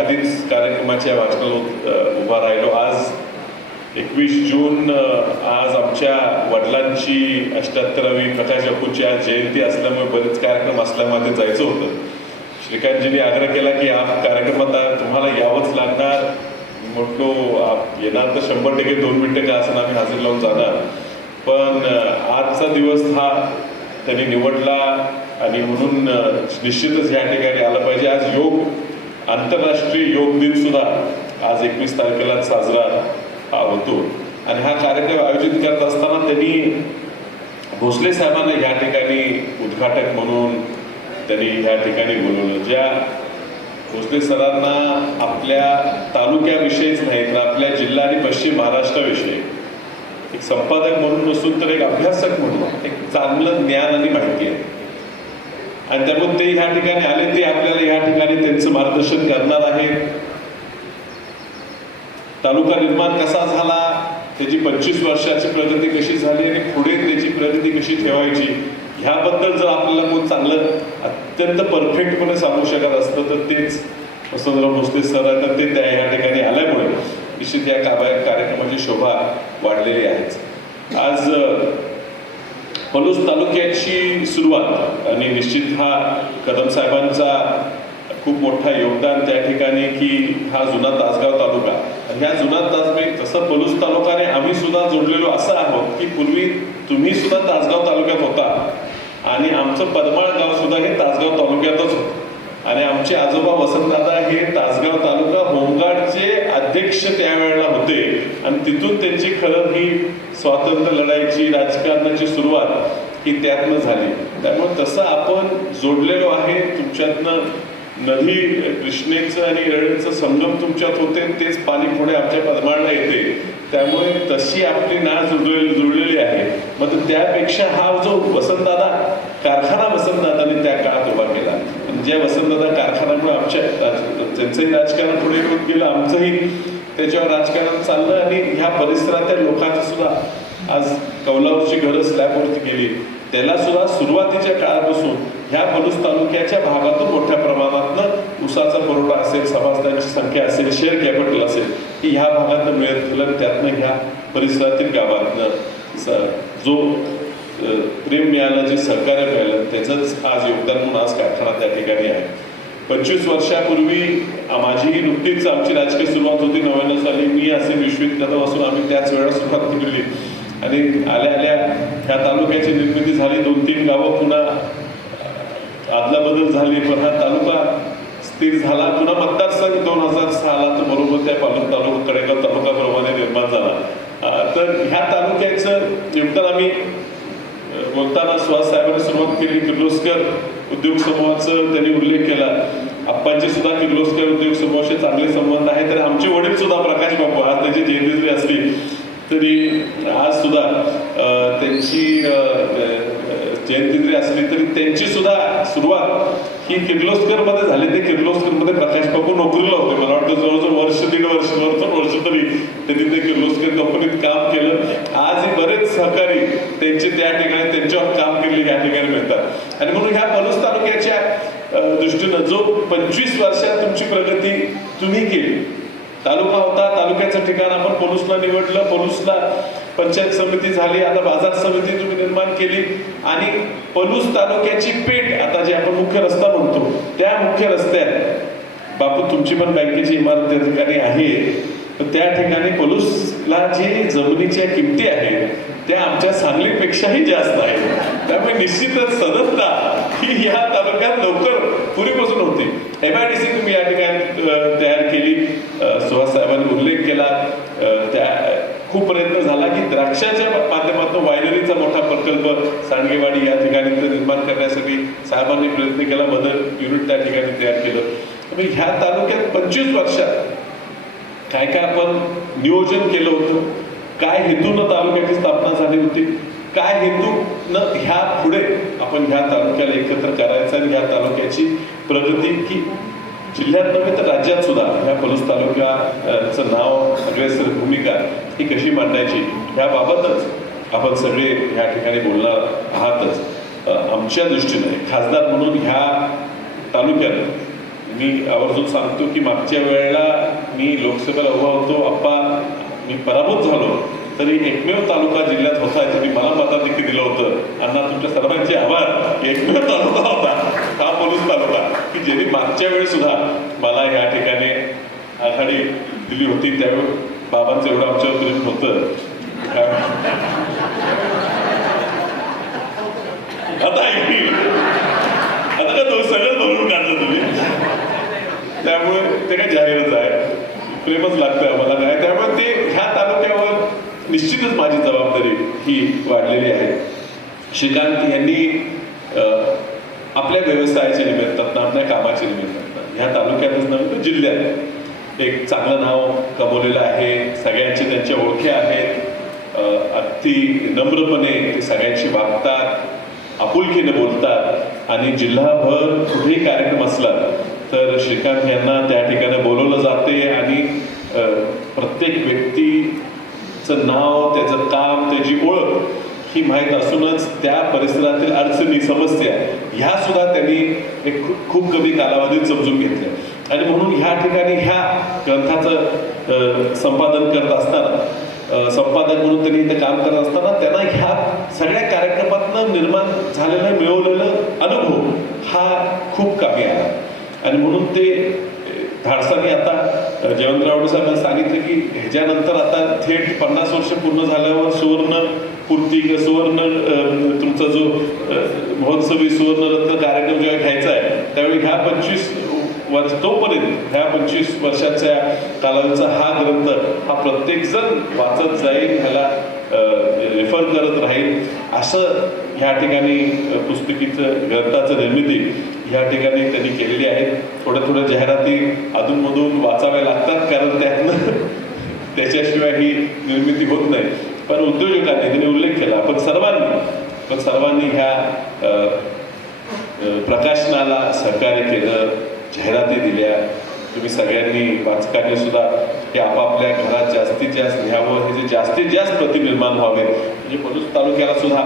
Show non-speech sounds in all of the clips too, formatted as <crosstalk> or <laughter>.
आधीच कार्यक्रमाच्या वाचनाला उभा राहिलो आज एकवीस जून आज आमच्या वडिलांची अष्ट्याहत्तरावी प्रकाश बापूंची आज जयंती असल्यामुळे बरेच कार्यक्रम असल्यामुळे जायचं होतं श्रीकांतजींनी आग्रह केला की हा कार्यक्रमात आता तुम्हाला यावंच लागणार मी म्हटलो आप- येणार तर शंभर टक्के दोन मिनटं का असं आम्ही हजर लावून जाणार पण आजचा दिवस हा त्यांनी निवडला आणि म्हणून निश्चितच या ठिकाणी आलं पाहिजे आज योग आंतरराष्ट्रीय योग दिन सुद्धा आज एकवीस तारखेला साजरा हा होतो. आणि हा कार्यक्रम आयोजित करत असताना त्यांनी भोसले साहेबांना ह्या ठिकाणी उद्घाटक म्हणून त्यांनी ह्या ठिकाणी बोलवलं. ज्या भोसले सरांना आपल्या तालुक्याविषयीच नाही तर आपल्या जिल्हा आणि पश्चिम महाराष्ट्राविषयी. एक संपादक म्हणून नसून तर एक अभ्यासक म्हणून एक चांगलं ज्ञान आणि माहिती आहे. आणि त्यामुळे ते ह्या ठिकाणी आले ते आपल्याला या ठिकाणी त्यांचं मार्गदर्शन करणार आहेत तालुका निर्माण कसा झाला त्याची पंचवीस वर्षाची प्रगती कशी झाली आणि पुढे त्याची प्रगती कशी ठेवायची ह्याबद्दल जर आपल्याला कोण चांगलं अत्यंत परफेक्टपणे सांगू शकत असतं तर तेच वसंतराव भोसले सर आहे तर ते त्या ह्या ठिकाणी आल्यामुळे निश्चित या काबा- कार्यक्रमाची शोभा वाढलेली आहेच आज पलूस तालुक्याची सुरुवात. आणि निश्चित हा कदम साहेबांचा खूप मोठा योगदान त्या ठिकाणी की हा जुना तासगाव तालुका. आणि ह्या जुना तासगाव तसं पलूस तालुकाने आम्ही सुद्धा जोडलेलो असं आहोत की पूर्वी तुम्ही सुद्धा तासगाव तालुक्यात होता. आणि आमचं पदमाळ गाव सुद्धा हे तासगाव तालुक्यातच होतं. आणि आमचे आजोबा वसंतदादा हे तासगाव तालुका होमगार्डचे अध्यक्ष त्यावेळेला होते. आणि तिथून त्यांची खरं ही स्वातंत्र्य लढाईची राजकारणाची सुरुवात ही त्यातनं झाली. त्यामुळे तसं आपण जोडलेलो आहे तुमच्यातनं नदी कृष्णेचं आणि रळेचं संगम तुमच्यात होते तेच पाणी पुढे आमच्या पदमाळला येते. त्यामुळे तशी आपली नाळ जुळलेली जुळलेली आहे. मग त्यापेक्षा हा जो वसंतदादा कारखाना वसंतदादाने त्या काळात उभा केला. आणि ज्या वसंतदादा कारखान्यामुळे आमच्या राज- त्यांचंही राजकारण पुढे होत गेलं आमचंही त्याच्यावर राजकारण चाललं आणि ह्या परिसरातल्या लोकांचं सुद्धा आज कौलावरची घरं स्लॅबवरती गेली. त्याला सुद्धा सुरुवातीच्या काळापासून ह्या पलूस तालुक्याच्या भागातून मोठ्या प्रमाणातनं उसाचा पुरवठा असेल सभासदांची संख्या असेल शेअर कॅपिटल असेल की ह्या भागातनं मिळत गेलं त्यातनं ह्या परिसरातील गावातनं स- जो प्रेम मिळालं जे सहकार्य मिळालं त्याचंच आज योगदान म्हणून आज कारखाना त्या ठिकाणी आहे. पंचवीस वर्षापूर्वी माझी माझीही नुकतीच आमची राजकीय सुरुवात होती. नव्याण्णव साली मी असे विश्वविद्यालयात असून आम्ही त्याच वेळेला सुरुवात केली आणि आल्या आल्या ह्या तालुक्याची निर्मिती झाली. दोन तीन गावं पुन्हा आदला बदल झाली पण हा तालुका स्थिर झाला. पुन्हा मतदारसंघ दोन हजार सहाला तर बरोबर त्या पालक तालुका कडेगाव तालुकाप्रमाणे निर्माण झाला. तर ह्या तालुक्याचं नेमकं आम्ही बोलताना सुहास साहेबांनी सुरुवात केली. किर्लोस्कर उद्योग समूहाचं त्यांनी उल्लेख केला. आप्पांचे सुद्धा किर्लोस्कर उद्योग समूहाचे चांगले संबंध आहे तर आमचे वडील सुद्धा प्रकाश बापू आज त्यांची जयंती जरी असली तरी आज सुद्धा त्यांची जयंती जरी असली तरी त्यांची सुद्धा सुरुवात ही किर्लोस्करमध्ये झाली. ते किर्लोस्करमध्ये प्रकाश बापू नोकरीला होते. मला वाटतं जवळजवळ वर्ष दीड वर्ष वर्ष वर्ष तरी त्यांनी ते किर्लोस्कर कंपनीत काम केलं. आजही बरेच सहकारी त्यांचे त्या ठिकाणी त्यांच्यावर काम केलेले या ठिकाणी मिळतात. आणि म्हणून ह्या पलूस तालुक्याच्या दृष्टीनं जो पंचवीस वर्षात तुमची प्रगती तुम्ही केली तालुका होता तालुक्याचं ठिकाण आपण पलूसला निवडलं. पलूसला पंचायत समिती झाली आता बाजार समिती तुम्ही निर्माण केली. आणि पलूस तालुक्याची पेठ आता जे आपण मुख्य रस्ता म्हणतो त्या मुख्य रस्त्यात बापू तुमची पण बँकेची इमारत त्या ठिकाणी आहे. तर त्या ठिकाणी पलूसला जी जमिनीच्या किमती आहेत त्या आमच्या सांगलीपेक्षाही जास्त आहेत. त्यामुळे निश्चितच सदस्यता ही या तालुक्यात लवकर पूर्वीपासून होते. एम आय डी सी तुम्ही या ठिकाणी तयार केली अ, सुहास साहेबांनी उल्लेख केला अ, त्या खूप प्रयत्न झाला की द्राक्षाच्या माध्यमातून वायनरीचा मोठा प्रकल्प सांडगेवाडी या ठिकाणी इथं निर्माण करण्यासाठी साहेबांनी प्रयत्न केला बदल युनिट त्या ठिकाणी तयार केलं. म्हणजे ह्या तालुक्यात पंचवीस वर्षात काय काय आपण नियोजन केलं होतं? काय हेतून तालुक्याची स्थापना झाली होती? काय न ह्या पुढे आपण ह्या तालुक्याला एकत्र करायचं आणि ह्या तालुक्याची प्रगती? की जिल्ह्यात नव्हे तर राज्यात सुद्धा ह्या पलूस तालुक्याचं नाव अग्रेसर भूमिका ही कशी मांडायची ह्याबाबतच आपण सगळे ह्या ठिकाणी बोलणार आहातच. आमच्या दृष्टीने खासदार म्हणून ह्या तालुक्यात मी आवर्जून सांगतो की मागच्या वेळेला मी लोकसभेला उभा होतो अप्पा मी पराभूत झालो तरी एकमेव तालुका जिल्ह्यात होता मी मला मताधिक्य दिलं होतं. अण्णा तुमच्या सर्वांचे आभार. एकमेव तालुका होता हा पोलीस तालुका. की ज्यांनी मागच्या वेळेसुद्धा मला या ठिकाणी आघाडी दिली होती त्यावेळी बाबांचं एवढं आमच्यावर प्रेम होतं. आता ऐकतील आता का तो सगळं बनवून काढलं तुम्ही. त्यामुळे ते काय जाहीरच आहे. प्रेमच लागतं आम्हाला. काय त्यामुळे ते ह्या तालुक्यावर निश्चितच माझी जबाबदारी ही वाढलेली आहे. श्रीकांत यांनी आपल्या व्यवसायाच्या निमित्तानं आपल्या कामाच्या निमित्तानं ह्या तालुक्यातच नव्हे तर जिल्ह्यात. एक चांगलं नाव कमवलेलं आहे. सगळ्यांचे त्यांच्या ओळखे आहेत. अगदी नम्रपणे ते सगळ्यांशी वागतात आपुलकीने बोलतात आणि जिल्हाभर कुठेही कार्यक्रम असला तर श्रीकांत यांना त्या ठिकाणी बोलवलं जाते आणि प्रत्येक व्यक्तीचं नाव त्याचं काम त्याची ओळख ही माहीत असूनच त्या परिसरातील अडचणी समस्या ह्या सुद्धा त्यांनी एक खूप खूप कमी कालावधीत समजून घेतल्या. आणि म्हणून ह्या ठिकाणी ह्या ग्रंथाचं संपादन करत असताना संपादक म्हणून त्यांनी इथं काम करत असताना त्यांना ह्या सगळ्या कार्यक्रमातनं निर्माण झालेलं मिळवलेलं अनुभव हा खूप कमी आला. आणि म्हणून ते धाडसाने आता अं, जयवंतराव सांगितलं की ह्याच्यानंतर आता थेट पन्नास वर्ष पूर्ण झाल्यावर सुवर्ण पूर्ती किंवा सुवर्ण तुमचा जो महोत्सवी महोत्सवी सुवर्णरत्न कार्यक्रम जेव्हा घ्यायचा आहे त्यावेळी ह्या पंचवीस वर्ष तोपर्यंत ह्या पंचवीस वर्षाच्या कालावधीचा हा ग्रंथ हा प्रत्येक जण वाचत जाईल ह्याला रेफर करत राहील असं ह्या ठिकाणी पुस्तकीचं ग्रंथाचं निर्मिती ह्या ठिकाणी त्यांनी केलेली आहे. थोड्या थोड्या जाहिराती अधूनमधून वाचाव्या लागतात कारण त्यातनं <laughs> त्याच्याशिवाय ही निर्मिती होत नाही. पण उद्योजकांनी त्यांनी उल्लेख केला पण सर्वांनी पण सर्वांनी ह्या प्रकाशनाला सहकार्य केलं जाहिराती दिल्या. तुम्ही सगळ्यांनी वाचकांनी सुद्धा हे आपापल्या घरात जास्तीत जास्त घ्यावं हे जे जास्तीत जास्त प्रति निर्माण व्हावे म्हणजे पणूस तालुक्याला सुद्धा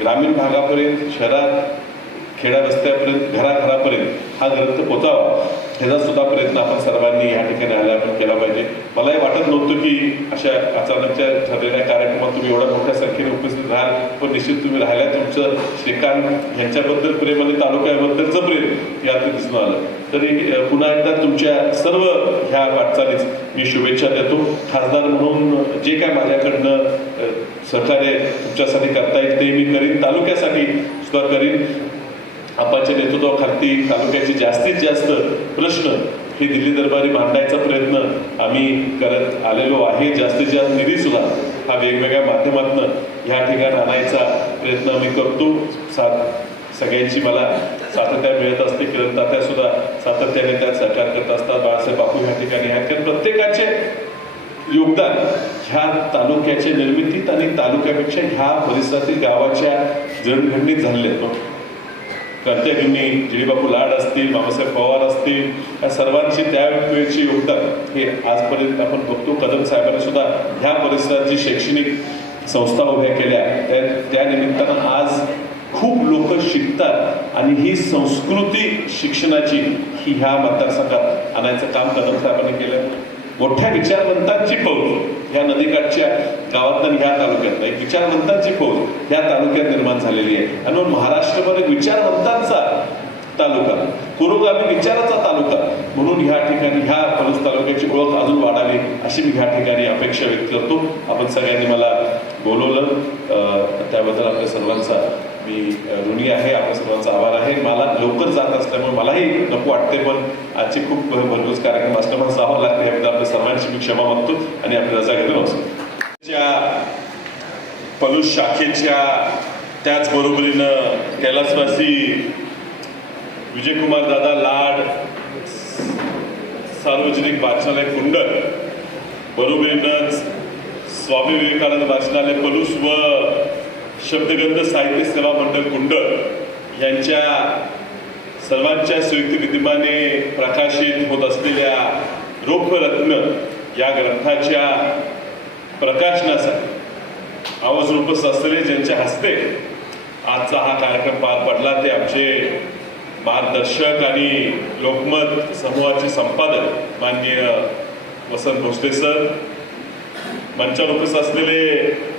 ग्रामीण भागापर्यंत शहरात खेड्या रस्त्यापर्यंत घराघरापर्यंत हा ग्रंथ पोचावा. ह्याचा सुद्धा प्रयत्न आपण सर्वांनी या ठिकाणी आल्या आपण केला पाहिजे. मलाही वाटत नव्हतं की अशा अचानकच्या ठरलेल्या कार्यक्रमात तुम्ही एवढ्या मोठ्या संख्येने उपस्थित राहाल. पण निश्चित तुम्ही राहिल्या. तुमचं श्रीकांत यांच्याबद्दल प्रेम आणि तालुक्याबद्दलचं प्रेम यात दिसून आलं. तरी पुन्हा एकदा तुमच्या सर्व ह्या वाटचालीस मी शुभेच्छा देतो. खासदार म्हणून जे काय माझ्याकडनं सहकार्य तुमच्यासाठी करता येईल ते मी करीन. तालुक्यासाठी सुद्धा करीन. आपाच्या नेतृत्वाखाली तालुक्याची जास्तीत जास्त प्रश्न हे दिल्ली दरबारी मांडायचा प्रयत्न आम्ही करत आलेलो आहे. जास्तीत जास्त निधीसुद्धा हा वेगवेगळ्या माध्यमातून ह्या ठिकाणी आणायचा प्रयत्न आम्ही करतो. साथ सगळ्यांची मला सातत्य मिळत असते. किरण तात्या सुद्धा सातत्याने त्यात सहकार करत असतात. बाळासाहेब बापू ह्या ठिकाणी आहेत. कारण प्रत्येकाचे योगदान ह्या तालुक्याच्या निर्मितीत आणि तालुक्यापेक्षा ह्या परिसरातील गावाच्या जडघडणीत झालेले आहेत. कर्त्यागिनी जिडीबापू लाड असतील बाबासाहेब पवार असतील या सर्वांची त्यावेळची योगदान हे आजपर्यंत आपण बघतो. कदम साहेबांनी सुद्धा ह्या परिसरात जी शैक्षणिक संस्था उभ्या केल्या त्या त्या निमित्तानं आज खूप लोक शिकतात आणि ही संस्कृती शिक्षणाची ही ह्या मतदारसंघात आणायचं काम कदम साहेबांनी केलं. मोठ्या विचारवंतांची फौज ह्या नदीकाठच्या गावातनं ह्या तालुक्यात एक विचारवंतांची फौज ह्या तालुक्यात निर्माण झालेली आहे. आणि म्हणून महाराष्ट्रभर एक विचारवंतांचा तालुका पुरोगामी विचाराचा तालुका म्हणून ह्या ठिकाणी ह्या पलूस तालुक्याची ओळख अजून वाढावी अशी मी ह्या ठिकाणी अपेक्षा व्यक्त करतो. आपण सगळ्यांनी मला बोलवलं. त्याबद्दल आपल्या सर्वांचा मी ऋणी आहे आपल्या सर्वांचा आभार आहे. मला लवकर जात असल्यामुळे मलाही नको वाटते पण आजचे खूप भरघोस कार्यक्रम असल्यामुळे जावं लागते. याबद्दल आपल्या सर्वांची मी क्षमा मागतो आणि आपली रजा घेतो. नमस्कार. च्या पलूस शाखेच्या त्याचबरोबरीनं कैलासवासी विजयकुमार दादा लाड सार्वजनिक वाचनालय कुंडल बरोबरीनंच स्वामी विवेकानंद वाचनालय पलूस व शब्दगंध साहित्य सेवा मंडळ कुंडल यांच्या सर्वांच्या संयुक्त विद्यमाने प्रकाशित होत असलेल्या रोखरत्न या ग्रंथाच्या प्रकाशनासाठी आवाज उपस्थित असलेले ज्यांच्या हस्ते आजचा हा कार्यक्रम पार पडला ते आमचे मार्गदर्शक आणि लोकमत समूहाचे संपादक माननीय वसंत भोसले सर मंचावर उपस्थित असलेले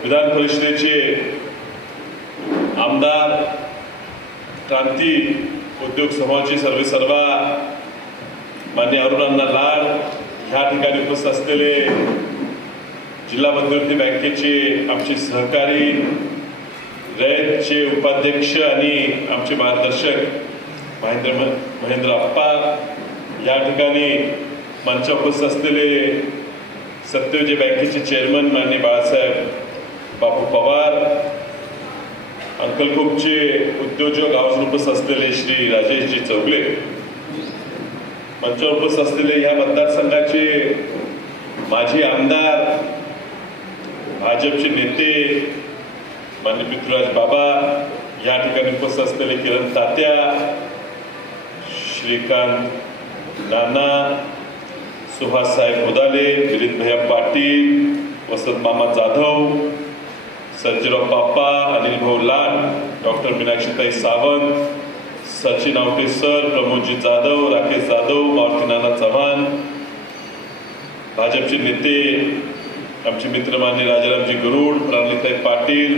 विधान परिषदेचे आमदार क्रांती उद्योग समूहाचे सर्वे सर्वा मान्य अरुणांना लाड ह्या ठिकाणी उपस्थित असलेले जिल्हा मध्यवर्ती बँकेचे आमचे सहकारी रयतचे उपाध्यक्ष आणि आमचे मार्गदर्शक महेंद्र महेंद्र अप्पा या ठिकाणी मंचा उपस्थित असलेले सत्यविजय बँकेचे चेअरमन मान्य बाळासाहेब बापू पवार अंकलकोपचे उद्योजक आवाज उपस्थित असलेले श्री राजेशजी चौगले. मंचावर उपस्थित असलेले या मतदारसंघाचे माजी आमदार भाजपचे नेते मान्य पृथ्वीराज बाबा या ठिकाणी उपस्थित असलेले किरण तात्या श्रीकांत नाना सुहास साहेब मुदाले दिलीप भैया पाटील वसंत मामा जाधव सर्जीराव पापा अनिल भाऊ लाड डॉक्टर मीनाक्षीताई सावंत सचिन आवटे सर प्रमोदजी जाधव राकेश जाधव मारुती नाना चव्हाण भाजपचे नेते आमचे मित्र मान्य राजारामजी गरुड प्राणिताई पाटील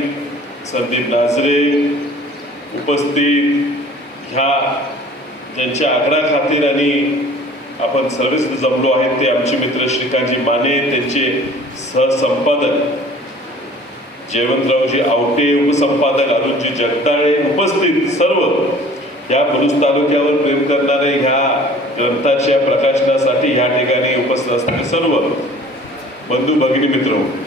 संदीप नाझरे उपस्थित ह्या ज्यांच्या आग्रहाखातीर आणि आपण सर्वच जमलो आहेत ते आमचे मित्र श्रीकांतजी माने त्यांचे सहसंपादक जयवंतरावजी आवटे उपसंपादक अरुणजी जगताळे उपस्थित सर्व. या बुरुज तालुक्यावर प्रेम करणारे ह्या ग्रंथाच्या प्रकाशनासाठी ह्या ठिकाणी उपस्थित असणारे सर्व बंधू भगिनी मित्र.